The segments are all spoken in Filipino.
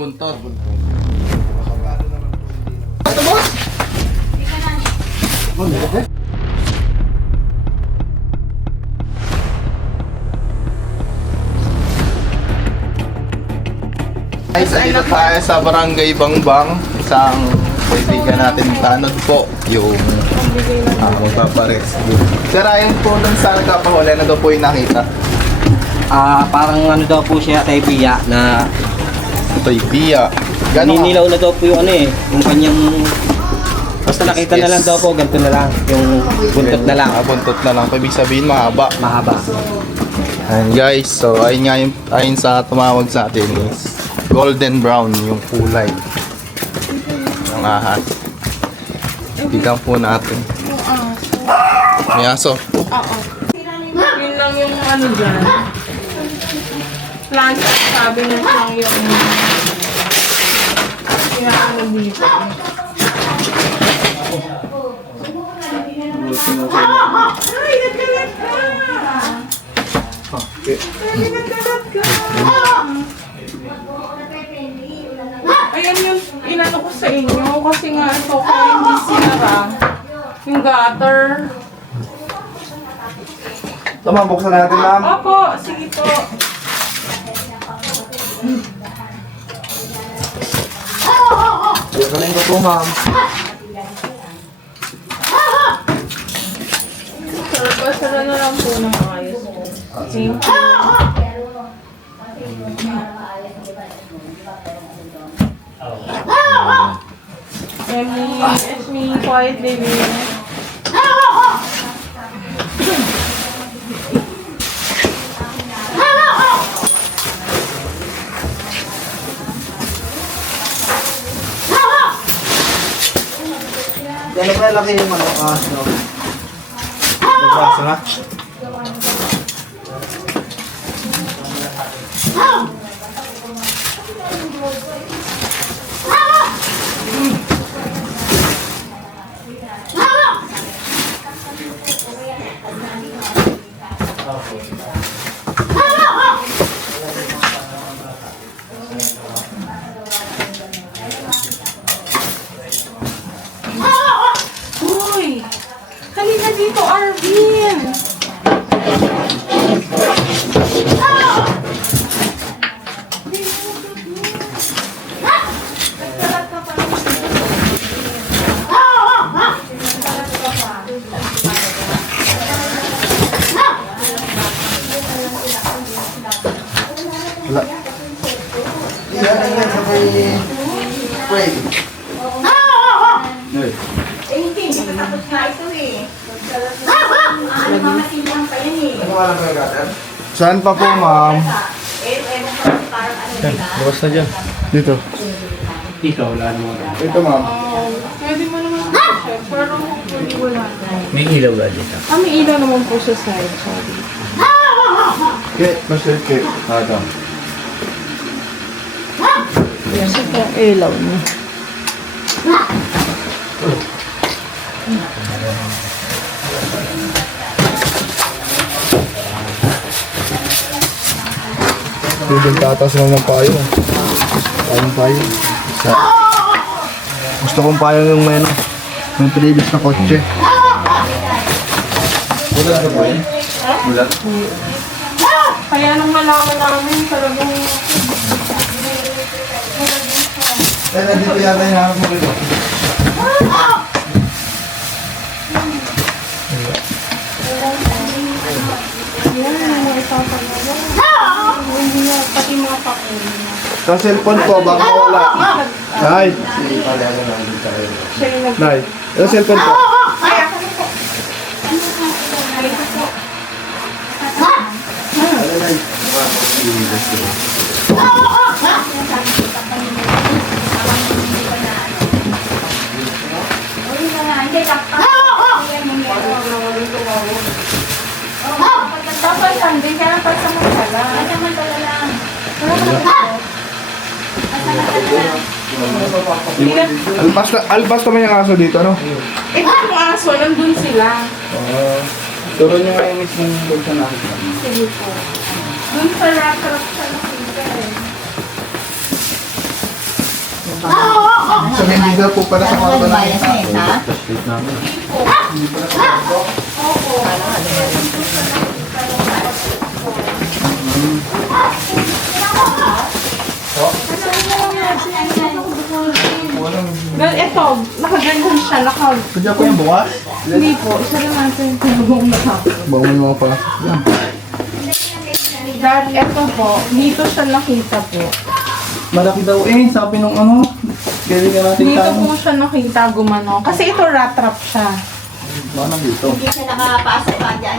Buntot. Ito boss? Guys, dito tayo sa Barangay Bangbang. Isang kaibigan natin tanod po yung magpaparescue. Sir, ayun po nung sa nagkapahuli, ano daw po yung nakita? Parang ano daw po siya kay Pia na Ito'y biya. Gano'n ninilaw na daw po yung ano yung kanyang basta nakita na lang daw po, ganito na lang, yung buntot na lang. Buntot na lang. Ibig sabihin mahaba. Mahaba. Ayan guys, so ayun nga yung, ayun sa tumawag sa atin is golden brown yung kulay ng ahas. Tignan po natin. May aso. Oo. Yun lang yung ano dyan. Plant, sabi na lang yung ano dito. Ay, nagkalat ka! Ay, nagkalat ka! Ayan yung inano ko sa inyo kasi nga ito kaya hindi sinara yung gutter. Tama, buksan natin ma'am. Opo, sige po. Buksanin ko po ma'am. Sara na lang po ng ayos po. Thank you. It's me, quiet baby. Gano'n ba laki yung ano? No? Nagbaso na? Uy! Halika dito, Arvin! Wala. Yan sa may spray. Ano wala kayo gutter? Saan pa po ma'am? Bukas na dyan. Dito. Ikaw, wala naman. Ito ma'am. Pwede mo naman po siya, pero pwede wala na. May ilaw ba dito? May ilaw naman po sa side, sorry. Okay, Mr. K. Ito. Yan, ito ang ilaw niya. Pwedeng tatas lang ng payo. Payong payo. Gusto kong payang yung may ano. May previous na kotse. Wala na po yun? Wala. Kaya nung malaman namin talagang Eh, nandito yata yung harap mo rito. yan, mga ipapagawa. Hindi na, pati mga pakul. Sa cellphone ko, baka wala. Nay! Siya yung nag- Nay! Yung cellphone ko. Tapos, Sunday, kaya lang pagsamantala. Alpas naman yung aso dito, ano? Eh, kung aso, nandun sila. Turo nyo nga yung mismong doon sa nakita. Sige po. Dun sa rock sa nakita eh. So, hindi daw po pala sa kwarto nakita. Well, ito, nakaganyan siya, Kaya po yung bukas? Hindi po, isa lang natin yung buong lahat. Bawal mo pa. Yan. Dad, ito po, dito siya nakita po. Malaki daw sabi nung ano. Galing ka natin Dito po siya nakita gumano. Kasi ito rat trap siya. Baka dito. Hindi siya nakapasok pa dyan.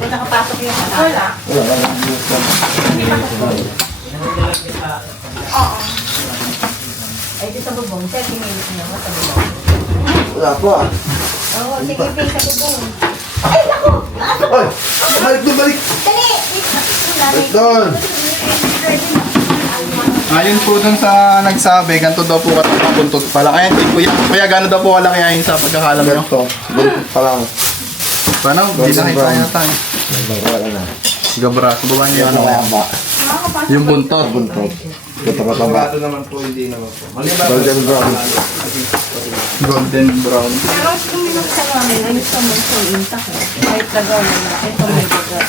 Kung nakapasok yung anak. Wala. Oo. Ay, dito sa bubong. Sir, pinilit niya mo sa bubong. Wala po ah. Oo, sige, ping sa bubong. Ay, naku! Ay! Balik! Dali! Balik doon! Ayon po dun sa nagsabi, ganito daw po katapuntot pala. Kaya hindi kuya gano'n daw po kalaki ayon sa pagkakalam nyo? Ito, buntot pa lang. Paano? Hindi nakita niya tayo. Gabra, subukan niyo ano. Yung buntot. Bato naman po, hindi naman po. Golden brown. Golden brown. Pero kung minum sa namin, ayos naman po yung tako. Kahit tagaw na na, ito may tagaw.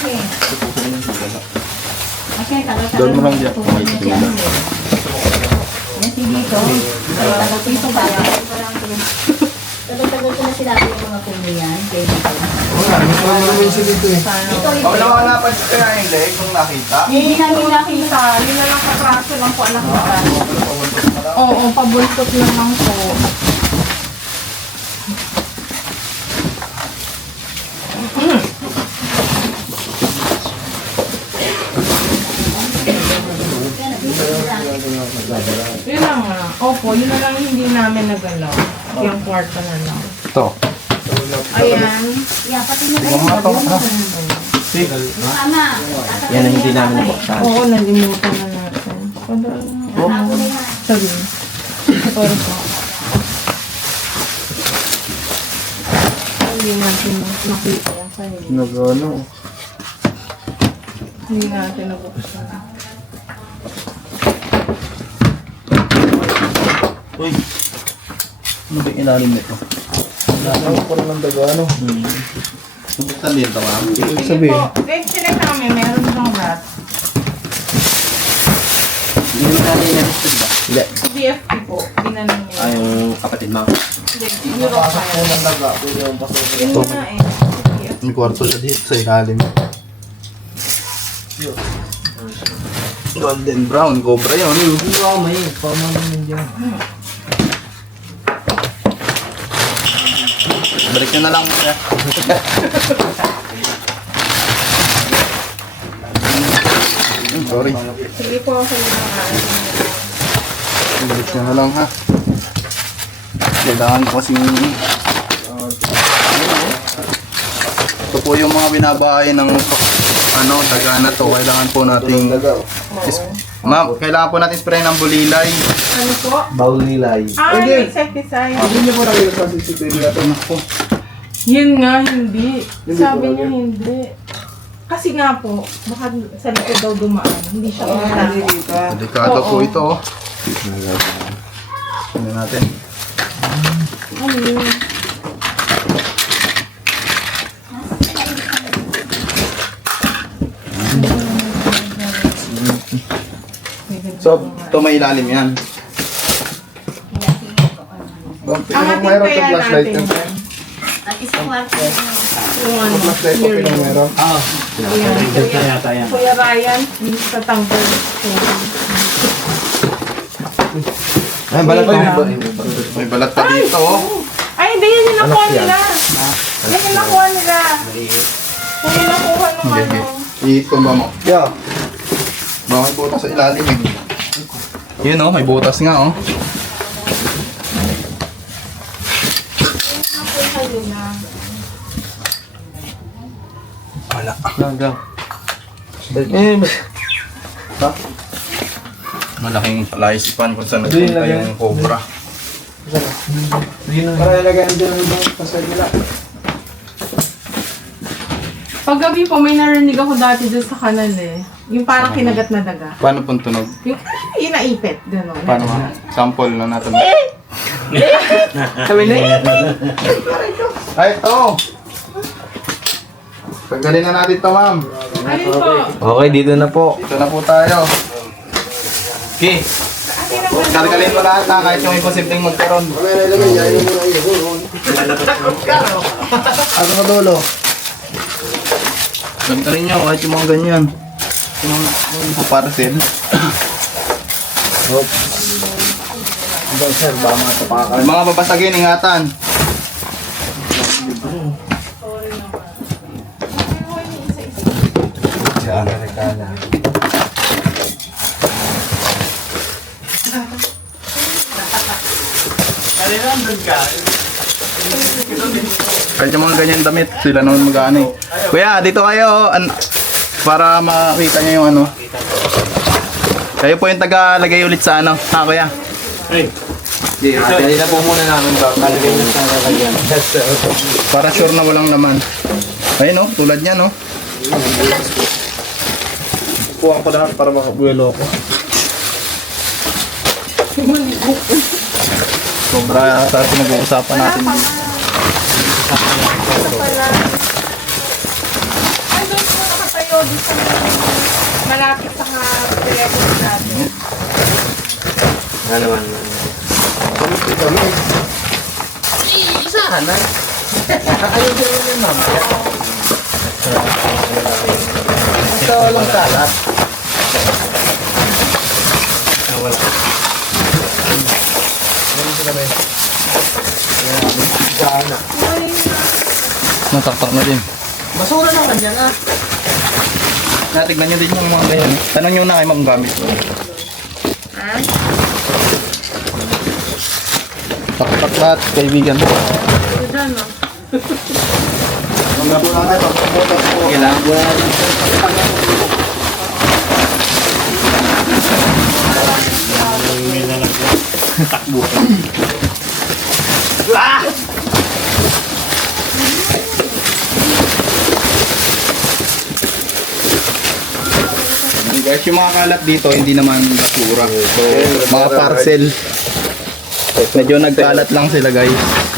Okay, tagal-tagal. Doon mo lang dyan. Yan si Dito. Tagal-tagal dito ba? Tagal-tagal ko na sinabi yung mga kuno yan. Kaya dito. Pag nawala pa kaya yung leg kung nakita. Hindi namin nakita, yun na lang kapraso lang po anak ko. Oo, pabuntot na lang po. Yun lang nga. Opo, yun na lang hindi namin nagalaw. Yung kwarto na lang. Ito. Ayan. Yan, pati nyo kayo. Mga ito. Mama. Yan ang hindi namin nabuksan. Oo, nalimutan na natin. Sorry. Sorry po. Hindi natin nakita yung sa'yo. Nagano. Hindi natin nabuksan. Uy. Ano ba yung ilalim nito? Ano pa naman dagano? Buksan din ito ma'am. Sige po. Check namin, meron siyang rat. Hindi natin na-listed ba? Hindi. Sa DFP po, ginanong niya. Ay, yung kapatid mo. Hindi, siguro kaya. ng daga. Pwede yung pasok. Yun na eh. May kwarto siya dito sa ilalim. Golden brown, cobra yun. Balik nyo na lang. Sorry. Sige po, sa Balik nyo na lang ha. Kailangan ko kasing ito po yung mga binabahay ng daga na to. Kailangan po nating ma'am, kailangan po natin spray ng bulilay. Ano po? Baul nilay. Ah, yung insecticide. Hindi niyo po nakita sa CCTV na ito. Ako. Yun nga, hindi. Sabi niya hindi. Kasi nga po, baka sa likod daw dumaan. Hindi siya kumata. Delikado po Oo. ito. Ano natin? Ano yun? So, ito may ilalim yan. Ang Mayroon ating itong kaya flashlight natin yan. yan. At isang kwarto. Yung ano, Flashlight po yearly. mayroon. Ayan. Kuya Ryan, dito sa tangkol. Ay, balat Wait pa. lang. May balat pa dito. Oh. Ay, hindi yan yung nakuha nila. Yan yung nakuha nila. Yan yung nakuha nung Hindi. ano. Itumba mo. Yeah. Bakit butas sa ilalim eh. Yun oh, may butas nga oh. Nakuha nila. Wala. Ha? Malaking palaisipan kung saan nagpunta yung cobra. Para ilagay ang dyan ng pasay nila. Paggabi po, may narinig ako dati dun sa kanal eh. Yung parang kinagat na daga. Paano pong tunog? Yung inaipit, gano'n. Paano ma? Sample na natin. Sabi na Ay, ito! Paggalin na natin ito, ma'am. Alin po? Okay, dito na po. Dito na po tayo. Okay. Kargalin mo lahat ha, kahit yung imposibleng magkaroon. Ano ka dulo? Gantarin nyo, kahit yung mga ganyan. Yung parcel. Hanggang sir, baka matapakan. Mga babasagin, ingatan. Kahit yung mga ganyan damit, sila naman mag-ano eh. Kuya, dito kayo. Para makita nyo yung ano. Kayo po yung taga-lagay ulit sa ano. Ha, kuya? Dali na po muna namin ba? Kalagay na sa lalagyan. Para sure na walang laman. Ayun oh, tulad niyan oh. Puwan ko na para makabuelo ako. Sobra sa pinag-uusapan natin. Ay, doon po nakatayo doon sa malapit sa telepono natin. Ano naman? Isahan na. Ayun din yun, ma'am. Ito walang kalat. Wala. Isahan na. Nasaktak na din. Basura naman yan ah. Natignan nyo din yung mga ganyan. Tanong nyo na kayo magagamit. Taktak lahat, kaibigan. Diyan, no? Mga po natin, pagpaputas po. Kailangan. Guys, yung mga kalat dito, hindi naman basura. So, mga parcel. Medyo nagkalat lang sila guys.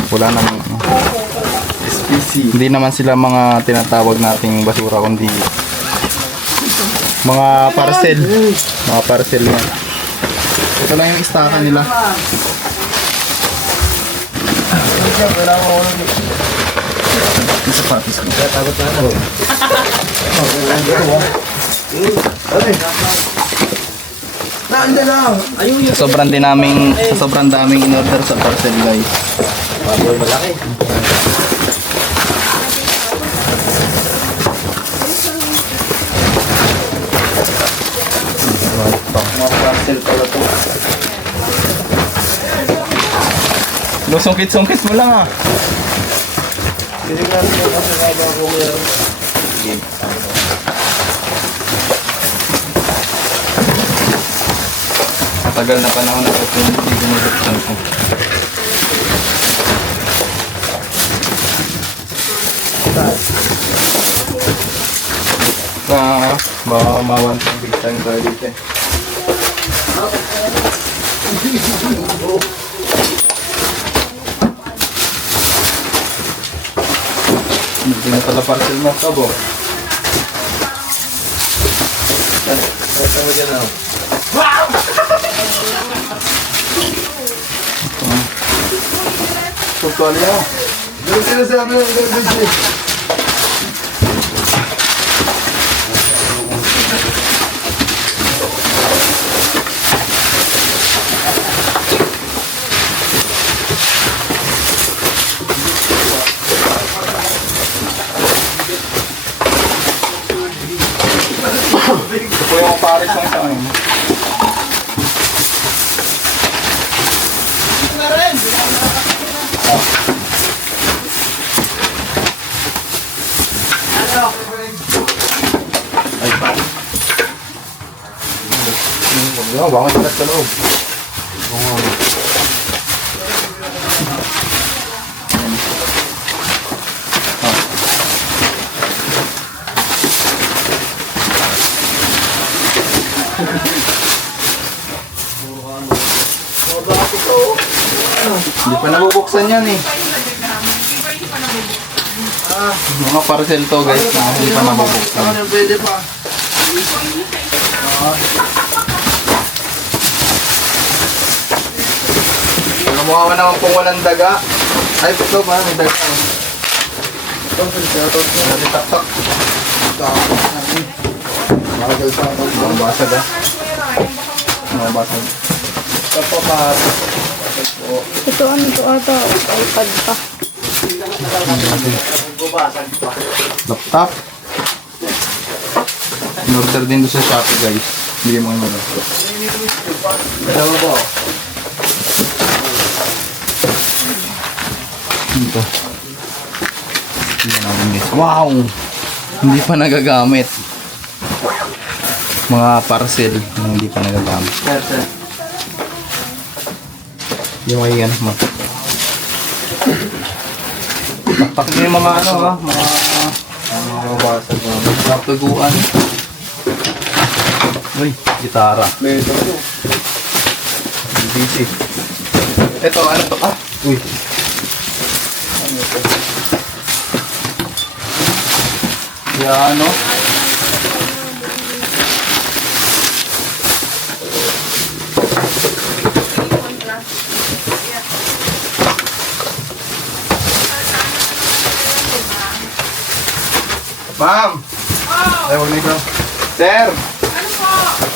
Wala namang hindi naman sila mga tinatawag nating basura kundi mga parcel. Mga parcel na. Ito lang yung istaka nila. Yung sapatos ko. Naanda na. Sobrang daming in order sa parcel guys. Malaki. Mga parcel pala to. Sungkit-sungkit mo lang ah. Matagal na panahon na ito hindi binubuksan ko. Baka mawan sa big time tayo dito eh. Hindi na pala parcel mo ka bo. Ito mo dyan ah. Tutuloy ako. Yung sinasabi ng garbage. Ito po yung pares ng sa akin. Ay, pa. Bakit silat sa loob? Hindi pa nabubuksan yan eh. Mga parcel to guys na hindi pa nabubuksan. Pwede pa. Namuha naman kung walang daga. Ay, ito ba? May daga. Nalitaktak. Mga basag ah. Mga basag. Ito ano to ata? iPad pa. Laptop. In-order din doon sa Shopee guys. Hindi mo ano. Dalawa po. Ito. Tingnan natin guys. Wow! Hindi pa nagagamit. Mga parcel na hindi pa nagagamit. Yung ay yan. Takpak na yung mga ano ha. Mga basag. Napaguan. Uy, gitara. Busy. Ito, ano to? Ah! Uy. Yan, ano? Ma'am! Ay, huwag nito. Sir! Ano po?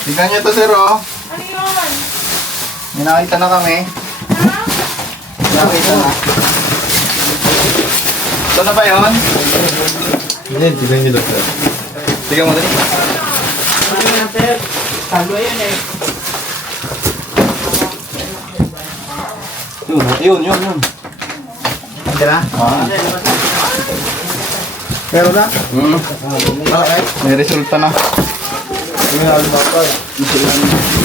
Tignan niyo to, sir, oh. Ano yun? May nakita na kami. May nakita na. Ito na ba yun? Hindi, tignan niyo doon, sir. Tignan mo dali. Yun. Hindi na? Ah. Pero na? Okay. May resulta na. Tingnan natin ako.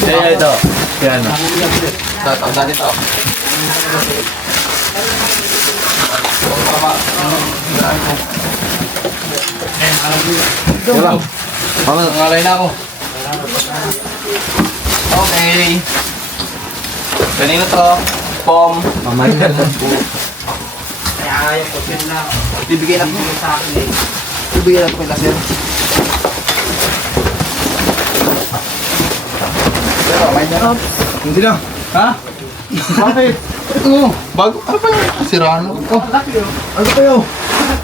Kaya ito. Yan. Tatang dati to. Diba? Ngalay na ako. Okay. Kanina to. Pom. Mamay na lang po. Bibigyan ako sa akin eh. Bibigyan ako kay sir. Pero, may na. Hindi na. Ha? Bakit? Ito, bago. Ano pa yung siraan? Oh, Ano kayo?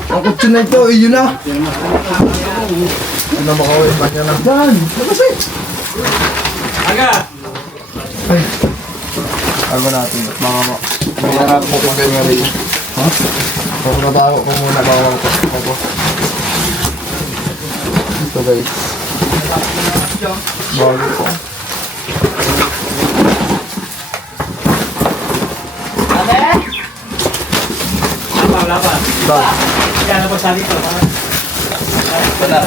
Ang kutsun na ito, yun na. Ano makawin pa niya na? Yan! Labas Ano natin? Mga mo. may harap po kung kayo nga rin. Ha? Huwag na tayo ko muna bawal ko. Ito guys. Bago ko. Ito na.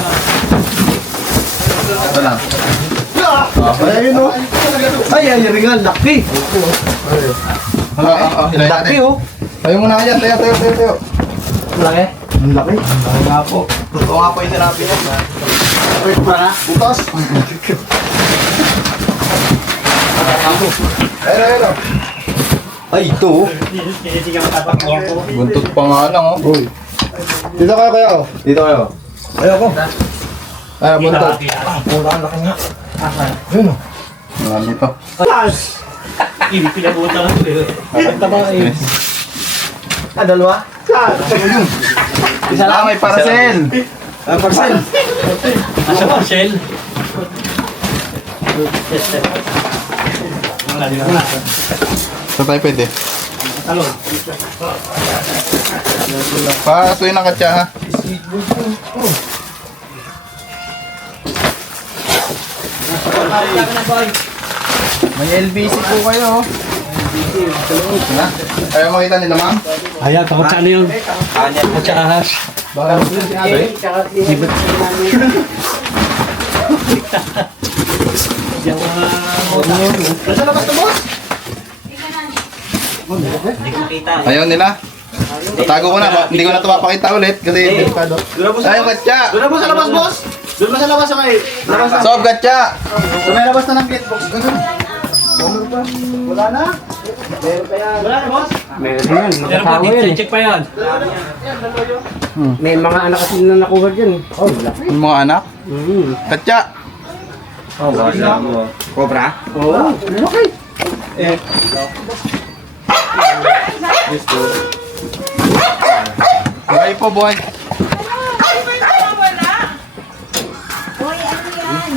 Ito na. Ay, ayun o. Ay, ay, ringan. Laki. Hilahin Laki natin. o. Tayo muna kaya. Tayo. Laki. Ang laki. Tayo nga po. Totoo nga po yung sinabi niya. Wait pa na. Bukas. Ayun. Ay, ito o. Buntot pa nga lang oh. Uy. Dito kayo. Dito kayo. Ayoko. Ay, buntot. Mura ang laki nga. Ayun o. Marami pa. Yes. Ah, dalawa? Isa lang may parcel. Ah, parcel. Asa pa, Shell? Saan tayo pwede? Pasuin ang katya ha. May LBC po kayo. Na? Ayaw makita nila ma'am? Ayan, takot sa ano yun? Takot sa ahas. Baka gusto si ate. Nasa labas na boss? Ayaw nila. Tatago ko na. Hindi ko na ito mapakita ulit kasi delikado. Ayaw katya. Doon na po sa labas, boss. Doon ba sa labas sa may... Labas na. Sob katya. Sa may labas na ng gate box. Ganun. Wala na. Meron yan, nakatawa yan. Check pa yan. May mga anak kasi na nakuha dyan. Oh, laki. Yung mga anak. Katya! Oh, Cobra? Oo. Laki. Buhay po, buhay. Ay, may nawawala. Hoy, ano yan?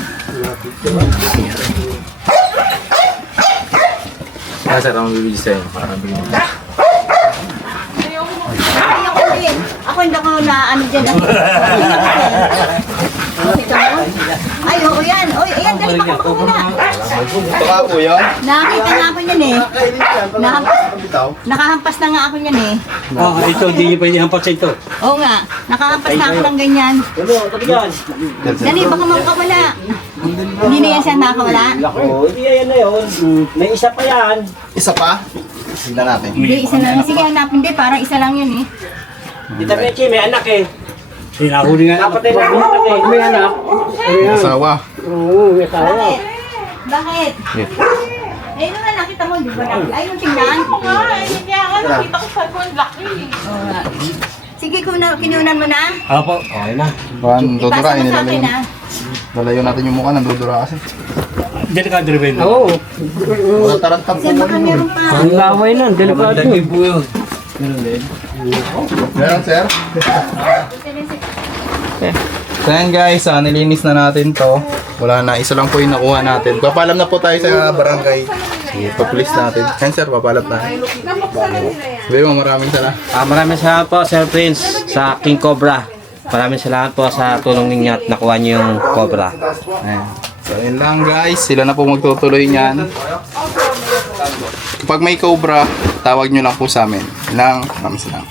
Sir, ang bibili sa'yo. Para bibili. Ayoko din. Ako hindi ako na ano dyan. Nakita mo? Ay, oo yan. Oy, ayan, dali pa ko muna. Ito ka po yun. Nakakita nga ako yan eh. Nakahampas na nga ako yan eh. Ito, hindi niyo pwede hampas sa ito. Oo nga, nakahampas na ako ng ganyan. Dali, baka makawala. Hindi na yan siya nakawala. Oo, hindi yan na yun. May isa pa yan. Isa pa? Tignan natin. Hindi, isa lang. Sige, hanapin. Hindi, parang isa lang yun eh. Dita Meche, may anak eh. Hinahuli nga. Dapat ay nakuha eh. May anak. Asawa. Oo, may asawa. Bakit? Bakit? Eh, ano nga nakita mo, di ba? Ay, yung tingnan. Ako nga, hindi nga nakita ko sa phone, laki. Oo nga. Sige, kinunan mo na. Opo. Okay na. Buwan, dudura. Ipasa mo sa akin ah. Lalayo natin yung mukha, nandudura kasi. Delikado rin. Oo. Wala tarantang po. Kasi baka meron pa. Ang laway nun, delikado. Meron, sir? So yan guys, nilinis na natin to. Wala na, isa lang po yung nakuha natin. Papalam na po tayo sa barangay. Ipa-police natin. Yan sir, papalam na. Nabuksan na nila yan. Sabi mo, maraming salamat. Maraming salamat po, Sir Prince, sa King Cobra. Maraming salamat po sa tulong ninyo at nakuha niyo yung Cobra. Ayan. So yun lang guys, sila na po magtutuloy niyan. Kapag may cobra, tawag nyo lang po sa amin. Yun lang, maraming salamat.